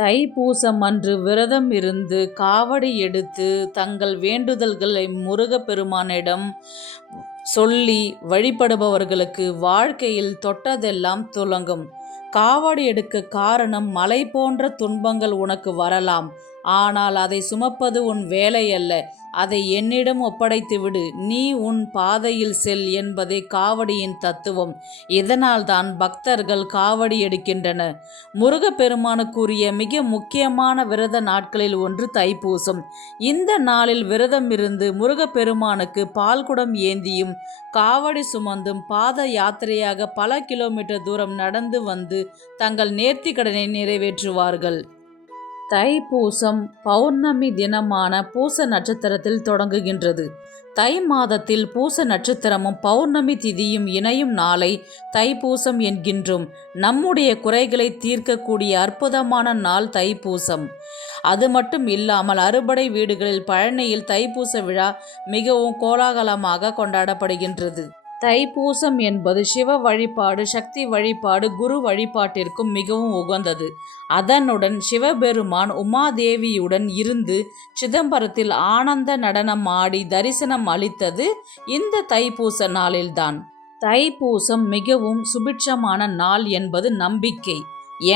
தைப்பூசம் அன்று விரதம் இருந்து காவடி எடுத்து தங்கள் வேண்டுதல்களை முருகப்பெருமானிடம் சொல்லி வழிபடுபவர்களுக்கு வாழ்க்கையில் தொட்டதெல்லாம் துலங்கும். காவடி எடுக்க காரணம் மலை போன்ற துன்பங்கள் உனக்கு வரலாம். ஆனால் அதை சுமப்பது உன் வேலை அல்ல. அதை என்னிடம் ஒப்படைத்துவிடு. நீ உன் பாதையில் செல் என்பதே காவடியின் தத்துவம். இதனால்தான் பக்தர்கள் காவடி எடுக்கின்றனர். முருகப்பெருமானுக்குரிய மிக முக்கியமான விரத நாட்களில் ஒன்று தைப்பூசம். இந்த நாளில் விரதம் இருந்து முருகப்பெருமானுக்கு பால்குடம் ஏந்தியும் காவடி சுமந்தும் பாத யாத்திரையாக பல கிலோமீட்டர் தூரம் நடந்து வந்து தங்கள் நேர்த்தி கடனை நிறைவேற்றுவார்கள். தைப்பூசம் பௌர்ணமி தினமான பூச நட்சத்திரத்தில் தொடங்குகின்றது. தை மாதத்தில் பூச நட்சத்திரமும் பௌர்ணமி திதியும் இணையும் நாளை தைப்பூசம் என்கின்றோம். நம்முடைய குறைகளை தீர்க்கக்கூடிய அற்புதமான நாள் தைப்பூசம். அது மட்டும் இல்லாமல் அறுபடை வீடுகளில் பழனியில் தைப்பூச விழா மிகவும் கோலாகலமாக கொண்டாடப்படுகின்றது. தைப்பூசம் என்பது சிவ வழிபாடு, சக்தி வழிபாடு, குரு வழிபாட்டிற்கும் மிகவும் உகந்தது. அதனுடன் சிவபெருமான் உமாதேவியுடன் இருந்து சிதம்பரத்தில் ஆனந்த நடனம் ஆடி தரிசனம் அளித்தது இந்த தைப்பூச நாளில்தான். தைப்பூசம் மிகவும் சுபிட்சமான நாள் என்பது நம்பிக்கை.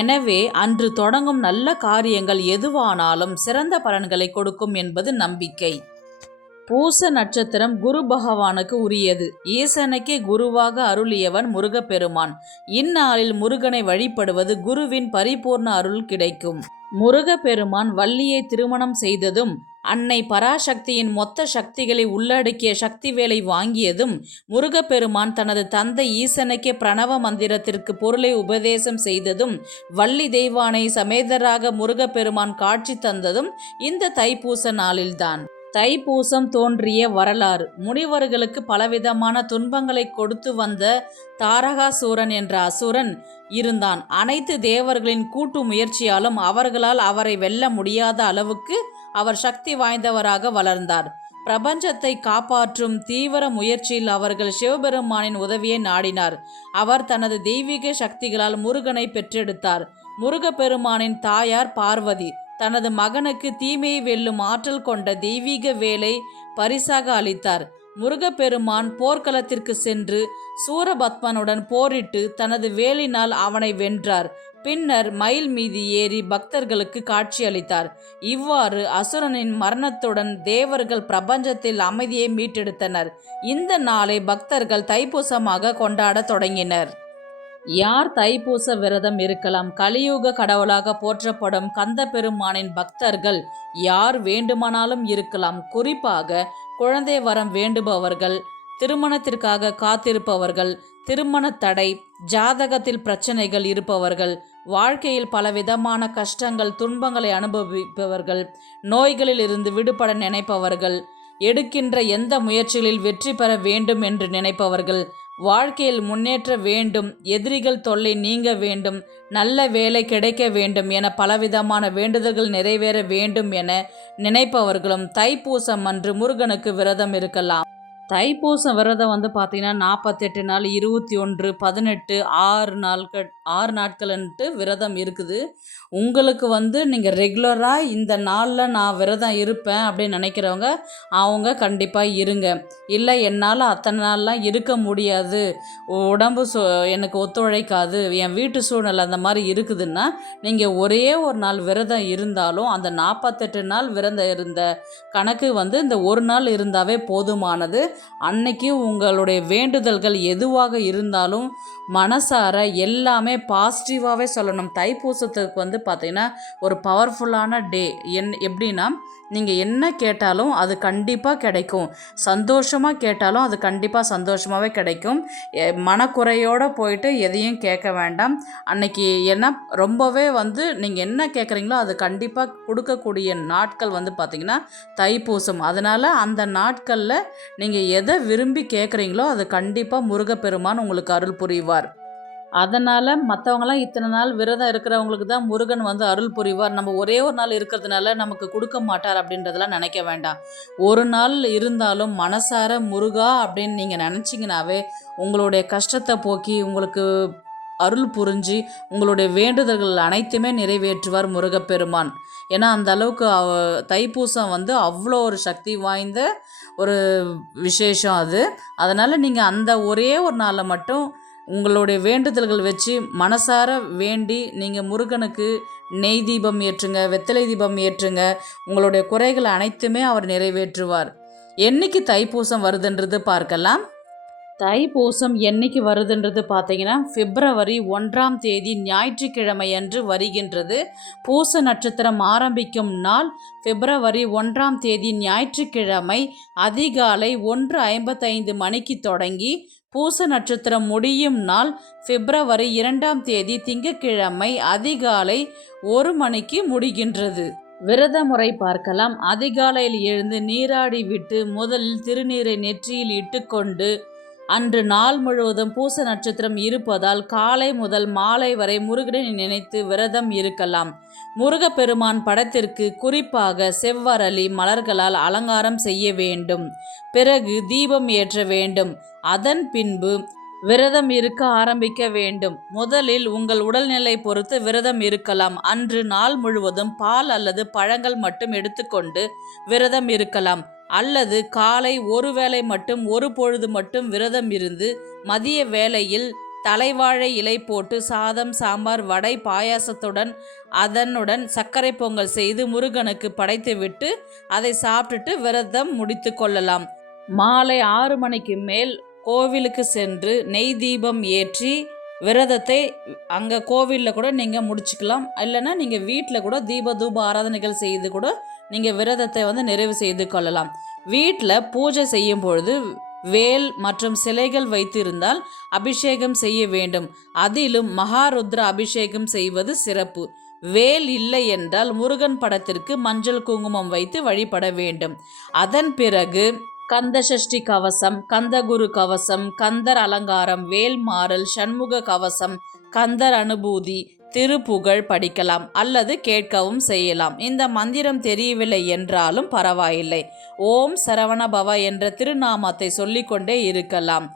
எனவே அன்று தொடங்கும் நல்ல காரியங்கள் எதுவானாலும் சிறந்த பலன்களை கொடுக்கும் என்பது நம்பிக்கை. பூச நட்சத்திரம் குரு பகவானுக்கு உரியது. ஈசனுக்கே குருவாக அருளியவன் முருகப்பெருமான். இந்நாளில் முருகனை வழிபடுவது குருவின் பரிபூர்ண அருள் கிடைக்கும். முருகப்பெருமான் வள்ளியை திருமணம் செய்ததும் அன்னை பராசக்தியின் மொத்த சக்திகளை உள்ளடக்கிய சக்தி வேலை வாங்கியதும் முருகப்பெருமான் தனது தந்தை ஈசனுக்கே பிரணவ மந்திரத்திற்கு பொருளை உபதேசம் செய்ததும் வள்ளி தெய்வானை சமேதராக முருகப்பெருமான் காட்சி தந்ததும் இந்த தைப்பூச நாளில்தான். தைப்பூசம் தோன்றிய வரலாறு. முனிவர்களுக்கு பலவிதமான துன்பங்களை கொடுத்து வந்த தாரகாசூரன் என்ற அசுரன் இருந்தான். அனைத்து தேவர்களின் கூட்டு முயற்சியாலும் அவர்களால் அவரை வெல்ல முடியாத அளவுக்கு அவர் சக்தி வாய்ந்தவராக வளர்ந்தார். பிரபஞ்சத்தை காப்பாற்றும் தீவிர முயற்சியில் அவர்கள் சிவபெருமானின் உதவியை நாடினார். அவர் தனது தெய்வீக சக்திகளால் முருகனை பெற்றெடுத்தார். முருகப்பெருமானின் தாயார் பார்வதி தனது மகனுக்கு தீமையை வெல்லும் ஆற்றல் கொண்ட தெய்வீக வேலை பரிசாக அளித்தார். முருகப்பெருமான் போர்க்களத்திற்கு சென்று சூரபத்மனுடன் போரிட்டு தனது வேலினால் அவனை வென்றார். பின்னர் மயில் மீது ஏறி பக்தர்களுக்கு காட்சி அளித்தார். இவ்வாறு அசுரனின் மரணத்துடன் தேவர்கள் பிரபஞ்சத்தில் அமைதியை மீட்டெடுத்தனர். இந்த நாளை பக்தர்கள் தைப்பூசமாக கொண்டாட தொடங்கினர். யார் தைப்பூச விரதம் இருக்கலாம்? கலியுக கடவுளாக போற்றப்படும் கந்த பெருமானின் பக்தர்கள் யார் வேண்டுமானாலும் இருக்கலாம். குறிப்பாக குழந்தை வரம் வேண்டுபவர்கள், திருமணத்திற்காக காத்திருப்பவர்கள், திருமண தடை, ஜாதகத்தில் பிரச்சனைகள் இருப்பவர்கள், வாழ்க்கையில் பலவிதமான கஷ்டங்கள் துன்பங்களை அனுபவிப்பவர்கள், நோய்களில் இருந்து விடுபட நினைப்பவர்கள், எடுக்கின்ற எந்த முயற்சிகளில் வெற்றி பெற வேண்டும் என்று நினைப்பவர்கள், வாழ்க்கையில் முன்னேற்ற வேண்டும், எதிரிகள் தொல்லை நீங்க வேண்டும், நல்ல வேலை கிடைக்க வேண்டும் என பலவிதமான வேண்டுதல்கள் நிறைவேற வேண்டும் என நினைப்பவர்களும் தைப்பூசம் அன்று முருகனுக்கு விரதம் இருக்கலாம். தைப்பூசம் விரதம் பார்த்தீங்கன்னா 48 நாள், 21, 18, 6 நாட்கள்ன்ட்டு விரதம் இருக்குது. உங்களுக்கு நீங்கள் ரெகுலராக இந்த நாளில் நான் விரதம் இருப்பேன் அப்படின்னு நினைக்கிறவங்க அவங்க கண்டிப்பாக இருங்க. இல்லை என்னால் அத்தனை நாள்லாம் இருக்க முடியாது, உடம்பு எனக்கு ஒத்துழைக்காது, என் வீட்டு சூழ்நிலை அந்த மாதிரி இருக்குதுன்னா நீங்கள் ஒரே ஒரு நாள் விரதம் இருந்தாலும் அந்த 48 நாள் விரதம் இருந்த கணக்கு இந்த ஒரு நாள் இருந்தாவே போதுமானது. அன்னைக்கு உங்களுடைய வேண்டுதல்கள் எதுவாக இருந்தாலும் மனசார எல்லாமே பாசிட்டிவாகவே சொல்லணும். தைப்பூசத்துக்கு பார்த்தீங்கன்னா ஒரு பவர்ஃபுல்லான டே. எப்படின்னா நீங்கள் என்ன கேட்டாலும் அது கண்டிப்பாக கிடைக்கும். சந்தோஷமாக கேட்டாலும் அது கண்டிப்பாக சந்தோஷமாகவே கிடைக்கும். மனக்குறையோடு போயிட்டு எதையும் கேட்க வேண்டாம். அன்னைக்கு ஏன்னா ரொம்பவே நீங்கள் என்ன கேட்குறீங்களோ அது கண்டிப்பாக கொடுக்கக்கூடிய நாட்கள் பார்த்திங்கன்னா தைப்பூசம். அதனால் அந்த நாட்களில் நீங்கள் எதை விரும்பி கேட்குறீங்களோ அது கண்டிப்பாக முருகப்பெருமான் உங்களுக்கு அருள் புரிவார். அதனால் மற்றவங்களாம் இத்தனை நாள் விரதம் இருக்கிறவங்களுக்கு தான் முருகன் அருள் புரிவார், நம்ம ஒரே ஒரு நாள் இருக்கிறதுனால நமக்கு கொடுக்க மாட்டார் அப்படின்றதெல்லாம் நினைக்க வேண்டாம். ஒரு நாள் இருந்தாலும் மனசார முருகா அப்படின்னு நீங்கள் நினச்சிங்கனாவே உங்களுடைய கஷ்டத்தை போக்கி உங்களுக்கு அருள் புரிஞ்சு உங்களுடைய வேண்டுதல்கள் அனைத்துமே நிறைவேற்றுவார் முருகப்பெருமான். ஏன்னா அந்த அளவுக்கு தைப்பூசம் வந்து அவ்வளோ ஒரு சக்தி வாய்ந்த ஒரு விசேஷம் அது. அதனால் நீங்கள் அந்த ஒரே ஒரு நாளில் மட்டும் உங்களுடைய வேண்டுதல்கள் வச்சு மனசார வேண்டி நீங்கள் முருகனுக்கு நெய் தீபம் ஏற்றுங்க, வெத்தலை தீபம் ஏற்றுங்க. உங்களுடைய குறைகள் அனைத்துமே அவர் நிறைவேற்றுவார். என்னைக்கு தைப்பூசம் வருதுன்றது பார்க்கலாம். தைப்பூசம் என்னைக்கு வருதுன்றது பார்த்தீங்கன்னா பிப்ரவரி 1ஆம் தேதி ஞாயிற்றுக்கிழமை அன்று வருகின்றது. பூச நட்சத்திரம் ஆரம்பிக்கும் நாள் பிப்ரவரி 1ஆம் தேதி ஞாயிற்றுக்கிழமை அதிகாலை 1:55 மணிக்கு தொடங்கி பூச நட்சத்திரம் முடியும் நாள் பிப்ரவரி 2ஆம் தேதி திங்கட்கிழமை அதிகாலை 1 மணிக்கு முடிகின்றது. விரத முறை பார்க்கலாம். அதிகாலையில் எழுந்து நீராடி விட்டு முதலில் திருநீரை நெற்றியில் இட்டுக்கொண்டு அன்று நாள் முழுவதும் பூச நட்சத்திரம் இருப்பதால் காலை முதல் மாலை வரை முருகனை நினைத்து விரதம் இருக்கலாம். முருகப்பெருமான் படத்திற்கு குறிப்பாக செவ்வரளி மலர்களால் அலங்காரம் செய்ய வேண்டும். பிறகு தீபம் ஏற்ற வேண்டும். அதன் பின்பு விரதம் இருக்க ஆரம்பிக்க வேண்டும். முதலில் உங்கள் உடல்நிலை பொறுத்து விரதம் இருக்கலாம். அன்று நாள் முழுவதும் பால் அல்லது பழங்கள் மட்டும் எடுத்துக்கொண்டு விரதம் இருக்கலாம். அல்லது காலை ஒரு வேளை மட்டும் ஒரு பொழுது மட்டும் விரதம் இருந்து மதிய வேளையில் தலைவாழை இலை போட்டு சாதம், சாம்பார், வடை, பாயாசத்துடன் அதனுடன் சர்க்கரை பொங்கல் செய்து முருகனுக்கு படைத்துவிட்டு அதை சாப்பிட்டுட்டு விரதம் முடித்து கொள்ளலாம். மாலை 6 மணிக்கு மேல் கோவிலுக்கு சென்று நெய் தீபம் ஏற்றி விரதத்தை அங்கே கோவிலில் கூட நீங்கள் முடிச்சுக்கலாம். இல்லைன்னா நீங்கள் வீட்டில் கூட தூப ஆராதனைகள் செய்து கூட நீங்கள் விரதத்தை வந்து நிறைவு செய்து கொள்ளலாம். வீட்டில் பூஜை செய்யும் பொழுது வேல் மற்றும் சிலைகள் வைத்து இருந்தால் அபிஷேகம் செய்ய வேண்டும். அதிலும் மகாருத்ர அபிஷேகம் செய்வது சிறப்பு. வேல் இல்லை என்றால் முருகன் படத்திற்கு மஞ்சள் குங்குமம் வைத்து வழிபட வேண்டும். அதன் பிறகு கந்த சஷ்டி கவசம், கந்தகுரு கவசம், கந்தர் அலங்காரம், வேல்மாறல், சண்முக கவசம், கந்தர் அனுபூதி, திருப்புகழ் படிக்கலாம் அல்லது கேட்கவும் செய்யலாம். இந்த மந்திரம் தெரியவில்லை என்றாலும் பரவாயில்லை. ஓம் சரவணபவ என்ற திருநாமத்தை சொல்லிக்கொண்டே இருக்கலாம்.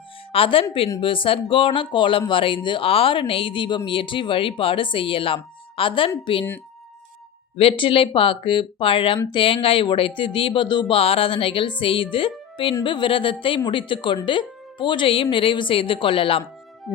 அதன் பின்பு சர்க்கோண கோலம் வரைந்து 6 நெய் தீபம் ஏற்றி வழிபாடு செய்யலாம். அதன் பின் வெற்றிலை பாக்கு, பழம், தேங்காய் உடைத்து தூப ஆராதனைகள் செய்து பின்பு விரதத்தை முடித்து கொண்டு பூஜையும் நிறைவு செய்து கொள்ளலாம்.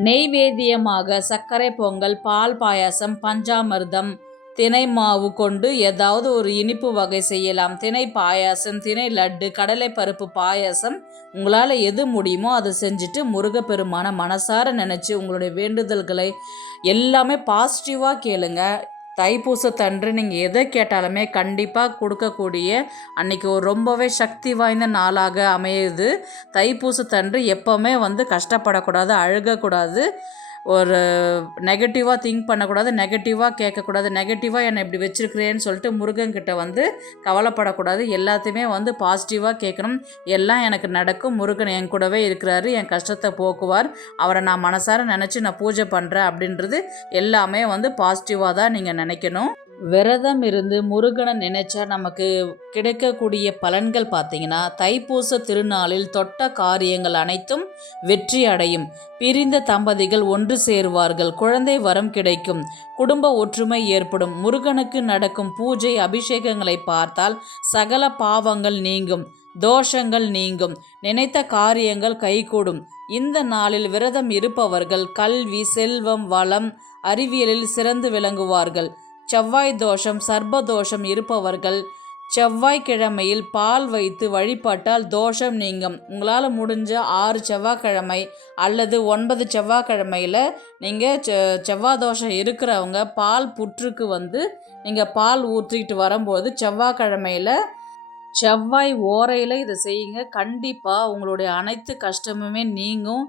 நெய்வேத்தியமாக சர்க்கரை பொங்கல், பால் பாயாசம், பஞ்சாமிர்தம், தினை மாவு கொண்டு ஏதாவது ஒரு இனிப்பு வகை செய்யலாம். தினை பாயாசம், தினை லட்டு, கடலை பருப்பு பாயாசம், உங்களால் எது முடியுமோ அதை செஞ்சுட்டு முருகப்பெருமான மனசார நினச்சி உங்களுடைய வேண்டுதல்களை எல்லாமே பாசிட்டிவாக கேளுங்க. தைப்பூசத்தன்று நீங்கள் எதை கேட்டாலுமே கண்டிப்பாக கொடுக்கக்கூடிய அன்றைக்கி ஒரு ரொம்பவே சக்தி வாய்ந்த நாளாக அமையுது. தைப்பூசத்தன்று எப்போவுமே வந்து கஷ்டப்படக்கூடாது, அழுகக்கூடாது, ஒரு நெகட்டிவாக திங்க் பண்ணக்கூடாது, நெகட்டிவாக கேட்கக்கூடாது, நெகட்டிவாக என்னை இப்படி வச்சுருக்கிறேன்னு சொல்லிட்டு முருகன்கிட்ட வந்து கவலைப்படக்கூடாது. எல்லாத்தையுமே வந்து பாசிட்டிவாக கேட்கணும். எல்லாம் எனக்கு நடக்கும், முருகன் என் கூடவே இருக்கிறாரு, என் கஷ்டத்தை போக்குவார், அவரை நான் மனசார நினச்சி நான் பூஜை பண்ணுறேன் அப்படின்றது எல்லாமே வந்து பாசிட்டிவாக தான் நீங்கள் நினைக்கணும். விரதம் இருந்து முருகனை நினைச்சா நமக்கு கிடைக்கக்கூடிய பலன்கள் பார்த்தீங்கன்னா, தைப்பூச திருநாளில் தொட்ட காரியங்கள் அனைத்தும் வெற்றி அடையும். பிரிந்த தம்பதிகள் ஒன்று சேருவார்கள். குழந்தை வரம் கிடைக்கும். குடும்ப ஒற்றுமை ஏற்படும். முருகனுக்கு நடக்கும் பூஜை அபிஷேகங்களை பார்த்தால் சகல பாவங்கள் நீங்கும், தோஷங்கள் நீங்கும், நினைத்த காரியங்கள் கைகூடும். இந்த நாளில் விரதம் இருப்பவர்கள் கல்வி, செல்வம், வளம், அறிவியலில் சிறந்து விளங்குவார்கள். செவ்வாய் தோஷம், சர்ப்ப தோஷம் இருப்பவர்கள் செவ்வாய்க்கிழமையில் பால் வைத்து வழிபட்டால் தோஷம் நீங்கும். உங்களால் முடிஞ்ச 6 செவ்வாய்க்கிழமை அல்லது 9 செவ்வாய்க்கிழமையில் நீங்கள் செவ்வாய் தோஷம் இருக்கிறவங்க பால் புற்றுக்கு வந்து நீங்கள் பால் ஊற்றிக்கிட்டு வரும்போது செவ்வாய்க்கிழமையில் செவ்வாய் ஓரையில் இதை செய்யுங்க. கண்டிப்பாக உங்களுடைய அனைத்து கஷ்டமுமே நீங்கும்.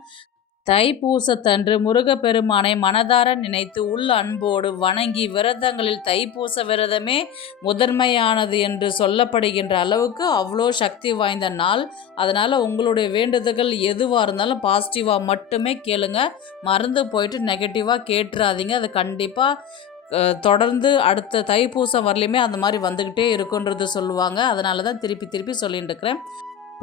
தைப்பூசத்தன்று முருகப்பெருமானை மனதார நினைத்து உள் அன்போடு வணங்கி விரதங்களில் தைப்பூச விரதமே முதன்மையானது என்று சொல்லப்படுகின்ற அளவுக்கு அவ்வளோ சக்தி வாய்ந்த நாள். அதனால் உங்களுடைய வேண்டுதல்கள் எதுவாக இருந்தாலும் பாசிட்டிவாக மட்டுமே கேளுங்க. மறந்து போயிட்டு நெகட்டிவாக கேட்டுறாதீங்க. அது கண்டிப்பாக தொடர்ந்து அடுத்த தைப்பூசம் வரலையுமே அந்த மாதிரி வந்துக்கிட்டே இருக்குன்றது சொல்லுவாங்க. அதனால தான் திருப்பி திருப்பி சொல்லிட்டு இருக்கிறேன்.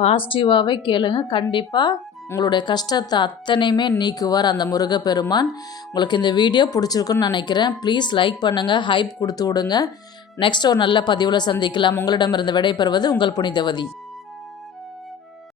பாசிட்டிவாகவே கேளுங்க. கண்டிப்பாக உங்களுடைய கஷ்டத்தை அத்தனையுமே நீக்குவார் அந்த முருகப்பெருமான். உங்களுக்கு இந்த வீடியோ பிடிச்சிருக்குன்னு நினைக்கிறேன். ப்ளீஸ் லைக் பண்ணுங்கள், ஹைப் கொடுத்து விடுங்க. நெக்ஸ்ட் ஒரு நல்ல பதிவில் சந்திக்கலாம். உங்களிடமிருந்து விடைபெறுவது உங்கள் புனிதவதி.